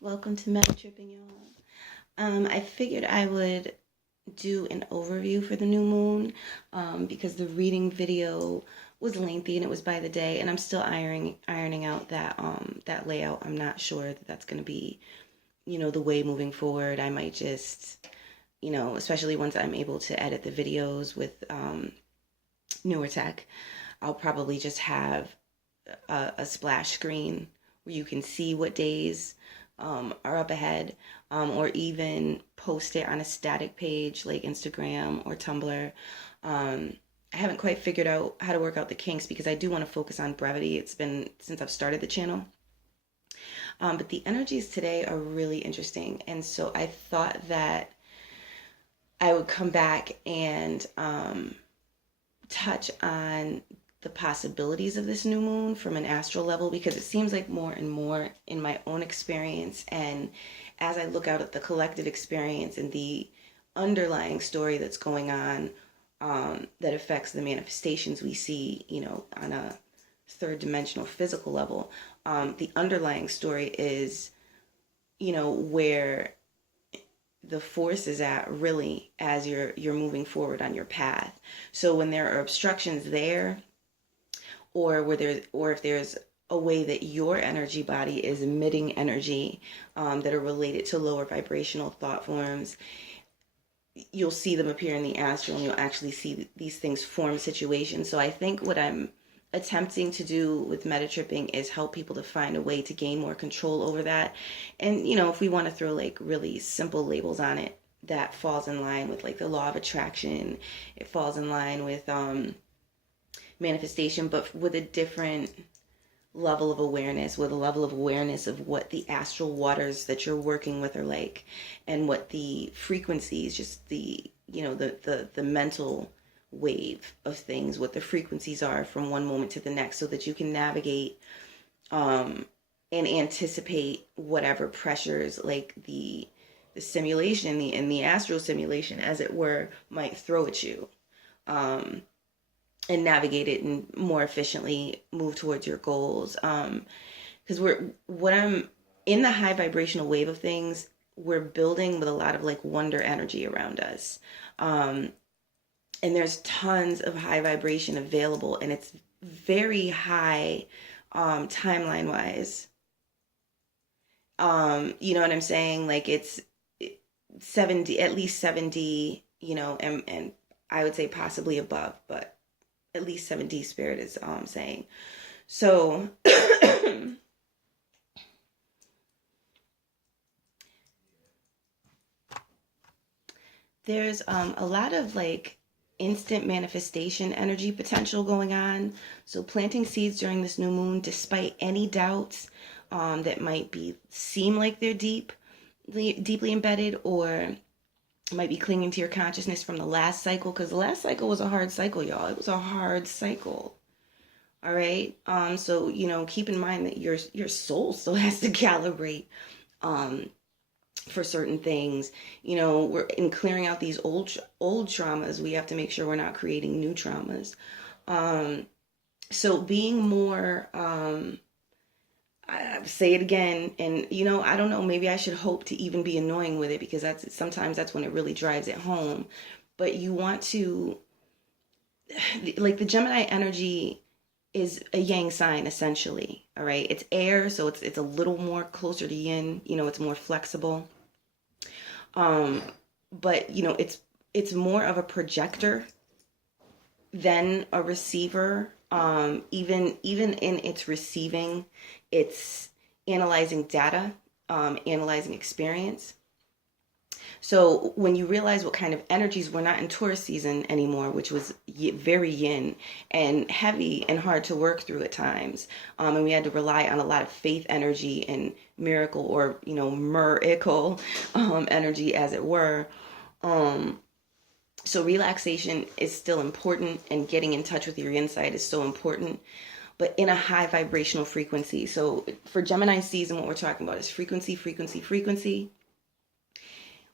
Welcome to Meta Tripping, y'all. I figured I would do an overview for the new moon because the reading video was lengthy and it was by the day, and I'm still ironing out that layout. I'm not sure that that's going to be, the way moving forward. I might just, especially once I'm able to edit the videos with newer tech, I'll probably just have a splash screen where you can see what days are up ahead, or even post it on a static page like Instagram or Tumblr. I haven't quite figured out how to work out the kinks because I do want to focus on brevity. It's been since I've started the channel. But the energies today are really interesting. And so I thought that I would come back and touch on the possibilities of this new moon from an astral level, because it seems like more and more in my own experience, and as I look out at the collective experience and the underlying story that's going on, that affects the manifestations we see, on a third dimensional physical level. The underlying story is, where the force is at really as you're moving forward on your path. So when there are obstructions there, or if there's a way that your energy body is emitting energy that are related to lower vibrational thought forms, you'll see them appear in the astral, and you'll actually see these things form situations. So I think what I'm attempting to do with meta tripping is help people to find a way to gain more control over that. And if we want to throw like really simple labels on it, that falls in line with like the law of attraction. It falls in line with manifestation, but with a different level of awareness, with a level of awareness of what the astral waters that you're working with are like, and what the frequencies, just the the mental wave of things, what the frequencies are from one moment to the next, so that you can navigate and anticipate whatever pressures, like the simulation, the astral simulation as it were, might throw at you, and navigate it and more efficiently move towards your goals. Because I'm in the high vibrational wave of things, we're building with a lot of like wonder energy around us. And there's tons of high vibration available, and it's very high timeline wise. You know what I'm saying? Like it's 70, at least 70, and I would say possibly above, but at least 7D spirit is saying. So there's a lot of like instant manifestation energy potential going on. So planting seeds during this new moon, despite any doubts that might seem like they're deeply embedded, or might be clinging to your consciousness from the last cycle, because the last cycle was a hard cycle, y'all. It was a hard cycle. All right. So keep in mind that your soul still has to calibrate for certain things. We're in clearing out these old traumas. We have to make sure we're not creating new traumas. So being more I say it again, and I don't know, maybe I should hope to even be annoying with it, because sometimes that's when it really drives it home. But you want to, like, the Gemini energy is a yang sign essentially. All right, it's air, so it's a little more closer to yin. It's more flexible. But it's more of a projector than a receiver. Even in its receiving, it's analyzing data, analyzing experience. So when you realize what kind of energies, we're not in Taurus season anymore, which was very yin and heavy and hard to work through at times. And we had to rely on a lot of faith energy and miracle, or, miracle energy, as it were. So relaxation is still important, and getting in touch with your insight is so important, but in a high vibrational frequency. So for Gemini season, what we're talking about is frequency, frequency, frequency.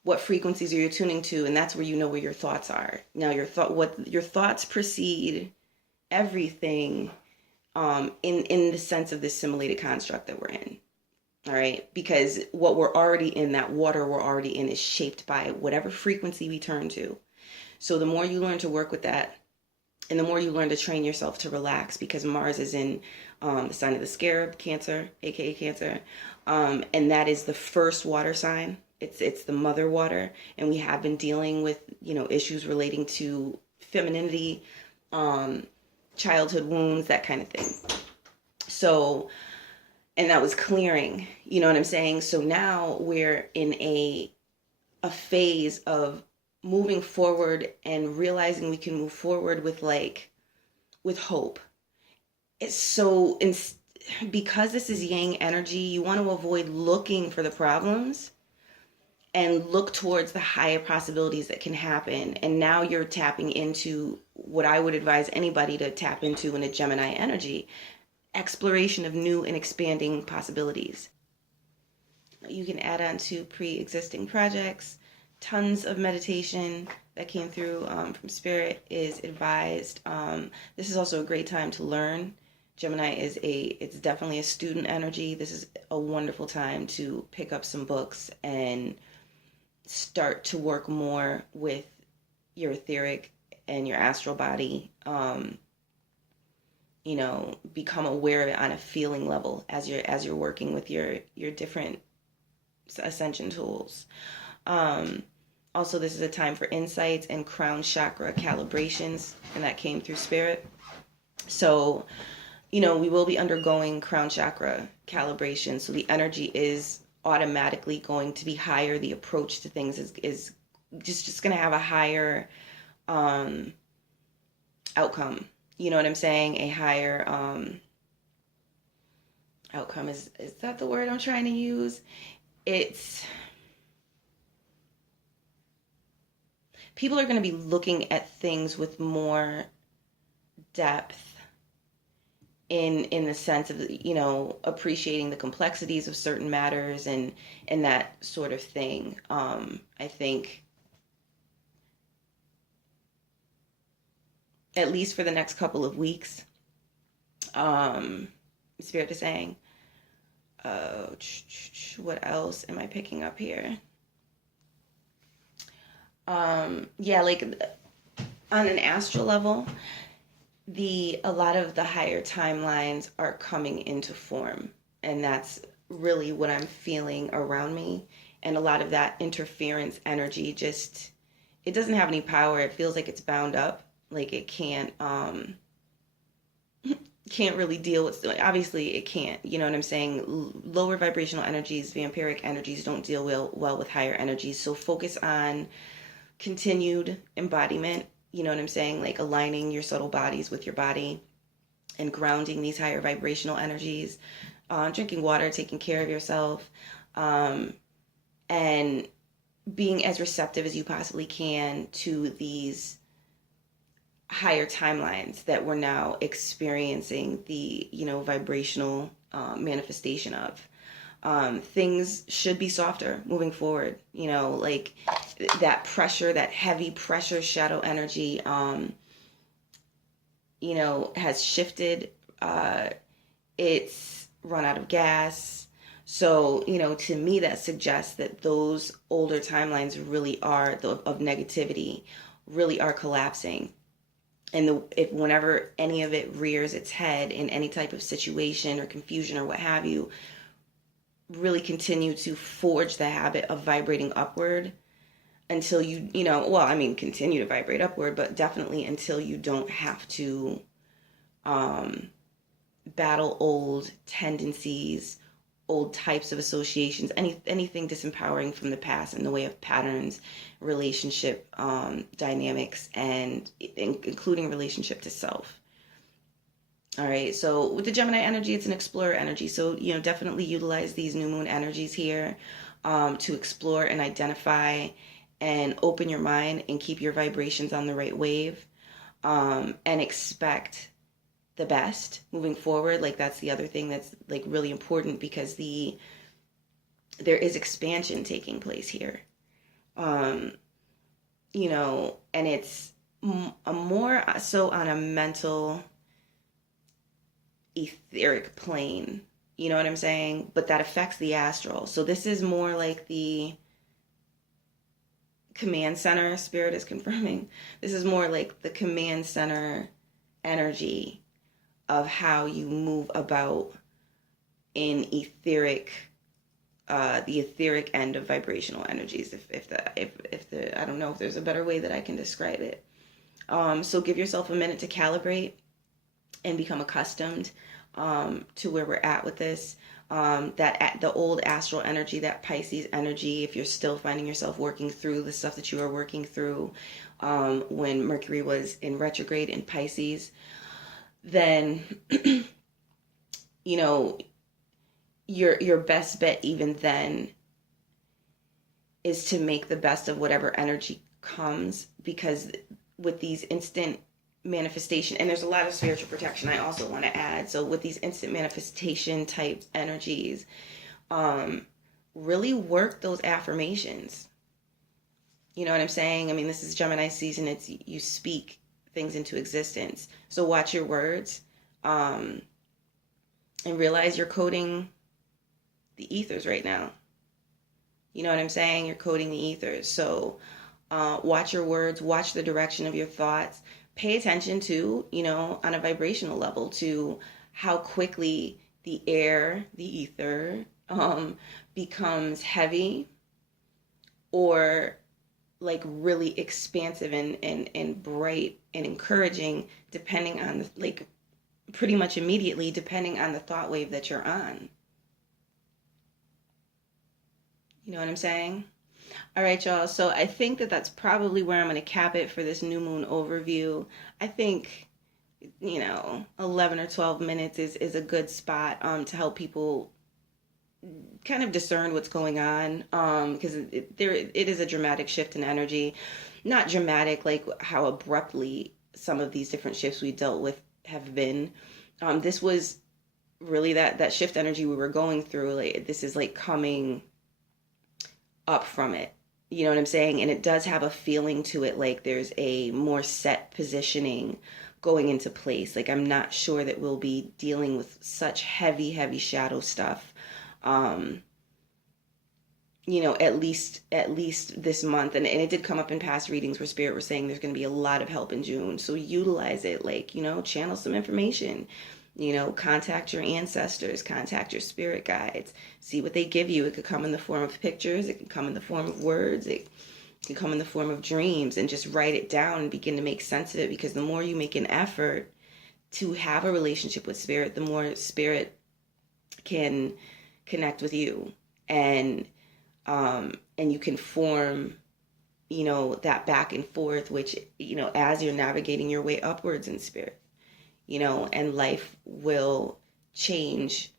What frequencies are you tuning to? And that's where where your thoughts are. Now your thoughts precede everything in the sense of this simulated construct that we're in. All All right, because what we're already in, that water we're already in, is shaped by whatever frequency we turn to. So the more you learn to work with that, and the more you learn to train yourself to relax, because Mars is in the sign of the scarab, Cancer, aka Cancer, and that is the first water sign. It's the mother water, and we have been dealing with issues relating to femininity, childhood wounds, that kind of thing. So, and that was clearing. You know what I'm saying? So now we're in a phase of moving forward and realizing we can move forward with hope. It's so, because this is yang energy, you want to avoid looking for the problems and look towards the higher possibilities that can happen. And now you're tapping into what I would advise anybody to tap into in a Gemini energy: exploration of new and expanding possibilities. You can add on to pre-existing projects. Tons of meditation that came through from Spirit is advised. This is also a great time to learn. Gemini it's definitely a student energy. This is a wonderful time to pick up some books and start to work more with your etheric and your astral body. Become aware of it on a feeling level as you're working with your different ascension tools. Also, this is a time for insights and crown chakra calibrations, and that came through Spirit. So, we will be undergoing crown chakra calibration. So the energy is automatically going to be higher. The approach to things is just going to have a higher outcome. You know what I'm saying? A higher outcome. Is that the word I'm trying to use? People are going to be looking at things with more depth in the sense of, appreciating the complexities of certain matters and that sort of thing. I think, at least for the next couple of weeks, Spirit is saying, what else am I picking up here? Like on an astral level, a lot of the higher timelines are coming into form, and that's really what I'm feeling around me. And a lot of that interference energy it doesn't have any power. It feels like it's bound up, like it can't really deal with, obviously it can't, you know what I'm saying? Lower vibrational energies, vampiric energies don't deal well with higher energies. So focus on continued embodiment, you know what I'm saying? Like aligning your subtle bodies with your body and grounding these higher vibrational energies, drinking water, taking care of yourself, and being as receptive as you possibly can to these higher timelines that we're now experiencing the, vibrational manifestation of. Things should be softer moving forward, like that pressure, that heavy pressure shadow energy, has shifted. It's run out of gas. So, to me, that suggests that those older timelines really are of negativity, really are collapsing. And whenever any of it rears its head in any type of situation or confusion or what have you, really continue to forge the habit of vibrating upward until continue to vibrate upward, but definitely until you don't have to battle old tendencies, old types of associations, anything disempowering from the past in the way of patterns, relationship dynamics, and including relationship to self. All right, so with the Gemini energy, it's an explorer energy. So, definitely utilize these new moon energies here to explore and identify and open your mind and keep your vibrations on the right wave, and expect the best moving forward. Like that's the other thing that's like really important, because there is expansion taking place here. And it's a more so on a mental etheric plane You know what I'm saying? But that affects the astral. So this is more like the command center. Spirit is confirming. This is more like the command center energy of how you move about in etheric, the etheric end of vibrational energies. If the I don't know if there's a better way that I can describe it. So give yourself a minute to calibrate and become accustomed to where we're at with this. That the old astral energy, that Pisces energy, if you're still finding yourself working through the stuff that you are working through when Mercury was in retrograde in Pisces, then you know, your best bet even then is to make the best of whatever energy comes, because with these instant manifestation, and there's a lot of spiritual protection I also want to add. So with these instant manifestation type energies, really work those affirmations. You know what I'm saying? I mean, this is Gemini season. It's you speak things into existence. So watch your words, and realize you're coding the ethers right now. You know what I'm saying? You're coding the ethers. So watch your words, watch the direction of your thoughts. Pay attention to, you know, on a vibrational level, to how quickly the air, the ether, becomes heavy or like really expansive and bright and encouraging, depending on the, like pretty much immediately, depending on the thought wave that you're on. You know what I'm saying? All right, y'all. So I think that that's probably where I'm going to cap it for this new moon overview. I think, you know, 11 or 12 minutes is a good spot to help people kind of discern what's going on, because it is a dramatic shift in energy. Not dramatic like how abruptly some of these different shifts we dealt with have been. This was really that shift energy we were going through. Like, this is like coming up from it. You know what I'm saying? And it does have a feeling to it, like there's a more set positioning going into place. Like, I'm not sure that we'll be dealing with such heavy shadow stuff. You know, at least this month. And it did come up in past readings where Spirit was saying there's going to be a lot of help in June. So utilize it, like, you know, channel some information. You know, contact your ancestors, contact your spirit guides, see what they give you. It could come in the form of pictures, it can come in the form of words, it can come in the form of dreams, and just write it down and begin to make sense of it, because the more you make an effort to have a relationship with Spirit, the more Spirit can connect with you, and you can form, you know, that back and forth, which, you know, as you're navigating your way upwards in Spirit, you know, and life will change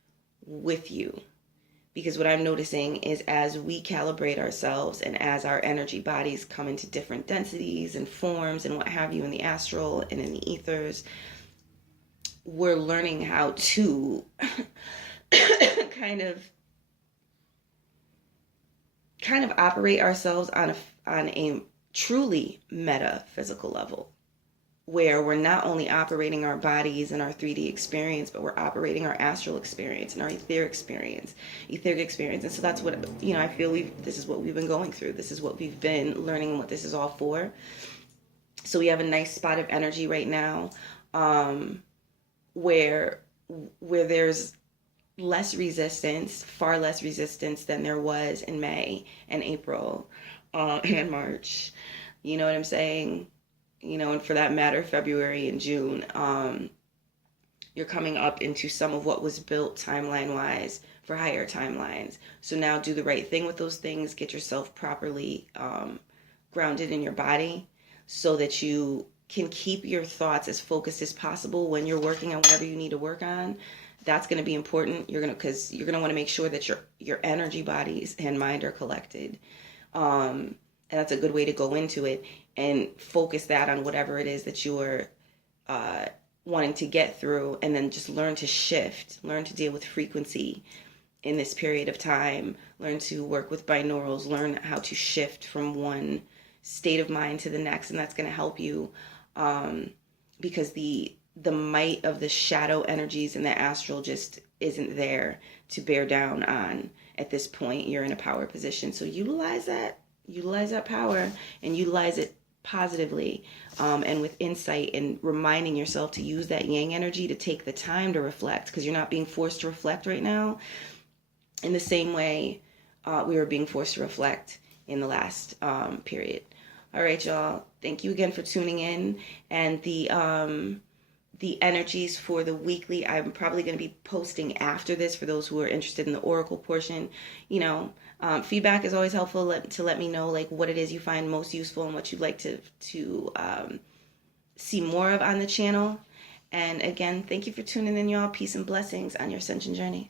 with you. Because what I'm noticing is as we calibrate ourselves and as our energy bodies come into different densities and forms and what have you in the astral and in the ethers, we're learning how to kind of operate ourselves on a truly metaphysical level, where we're not only operating our bodies and our 3D experience, but we're operating our astral experience and our etheric experience. And so that's what, you know, I feel this is what we've been going through. This is what we've been learning and what this is all for. So we have a nice spot of energy right now, where there's less resistance, far less resistance than there was in May and April, and March. You know what I'm saying? You know, and for that matter, February and June, you're coming up into some of what was built timeline-wise for higher timelines. So now do the right thing with those things. Get yourself properly grounded in your body so that you can keep your thoughts as focused as possible when you're working on whatever you need to work on. That's going to be important. Because you're going to want to make sure that your energy bodies and mind are collected. And that's a good way to go into it. And focus that on whatever it is that you're wanting to get through, and then just learn to shift, learn to deal with frequency in this period of time, learn to work with binaurals, learn how to shift from one state of mind to the next, and that's going to help you, because the might of the shadow energies in the astral just isn't there to bear down on at this point. You're in a power position. So utilize that power, and utilize it positively, and with insight, and reminding yourself to use that yang energy to take the time to reflect, because you're not being forced to reflect right now in the same way we were being forced to reflect in the last period. All right, y'all. Thank you again for tuning in. And the energies for the weekly, I'm probably going to be posting after this for those who are interested in the oracle portion. You know, feedback is always helpful to let me know like what it is you find most useful and what you'd like to see more of on the channel. And again, thank you for tuning in, y'all. Peace and blessings on your ascension journey.